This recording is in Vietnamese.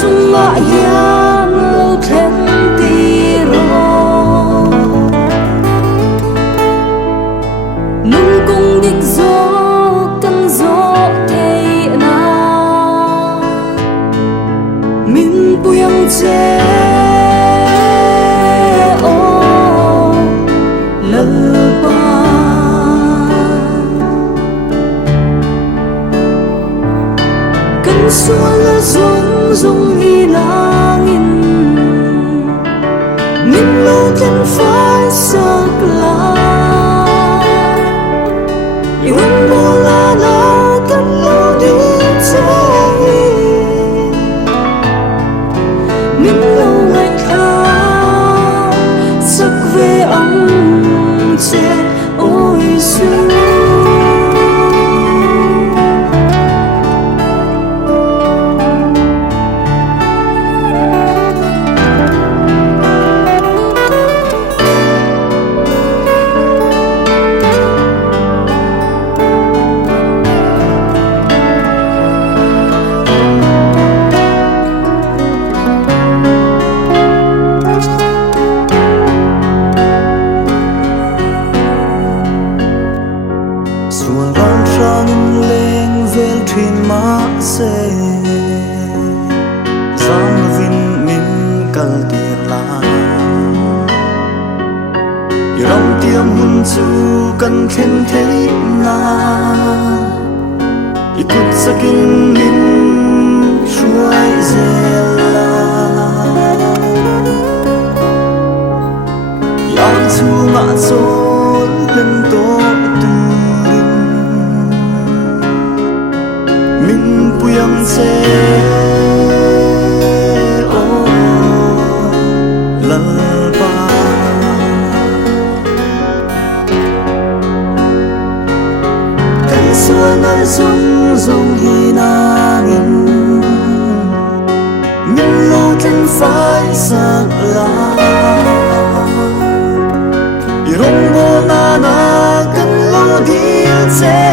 chung ngã hian lâu thèn tì rô nung cung đích gió căn gió thầy na min buyang che ô LALPA xua là rung rung hi langin min lâu chân phải sắc la yêu mô la la căn lâu đi chơi min lâu ngày khác sắc về ông che ôi xuân cần khen thế na ikut sakin min shuai zela yang chu ma so lên to turin min puyang se o LALPA xua nơi rung rung hi nangin min lâu chân phải sắc la irong mo na na kan lâu đi che